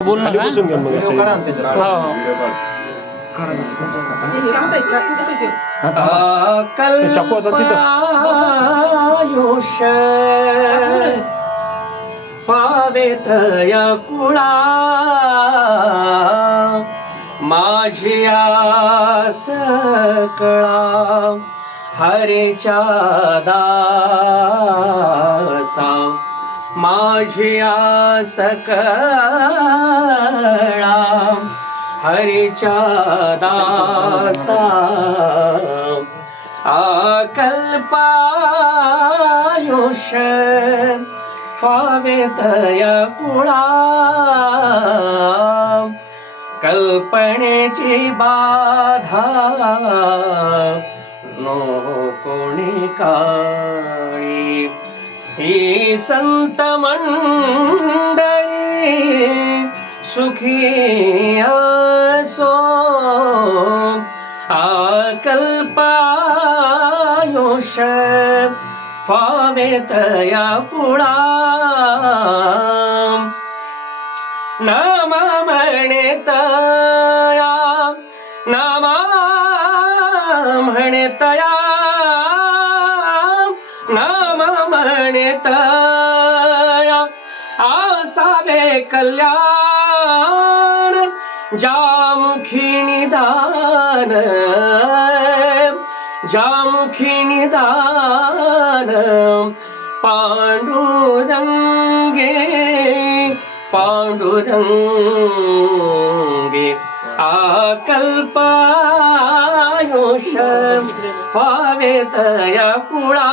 बोल ना. बसून घ्या मग असं. ते चाकू होता तिथं. आयुष पावेत या कुळा माझी आस कळा हरीच्या दासा माझी आस कळा हरीच्या दासा अकल्पायुष फावेत या कुळा कल्पनेची बाधा नो कोणी काळी ही संत मंडळी सुखी असो अकल्पायुष फावेत या कुळा नाम म्हणतया नाम म्हणतया नाम म्हणतया आसावे कल्याण जामुखी निदान जामुखी निदान पांडुरंगे पांडुरंगे अकल्पायुष फावेत या कुळा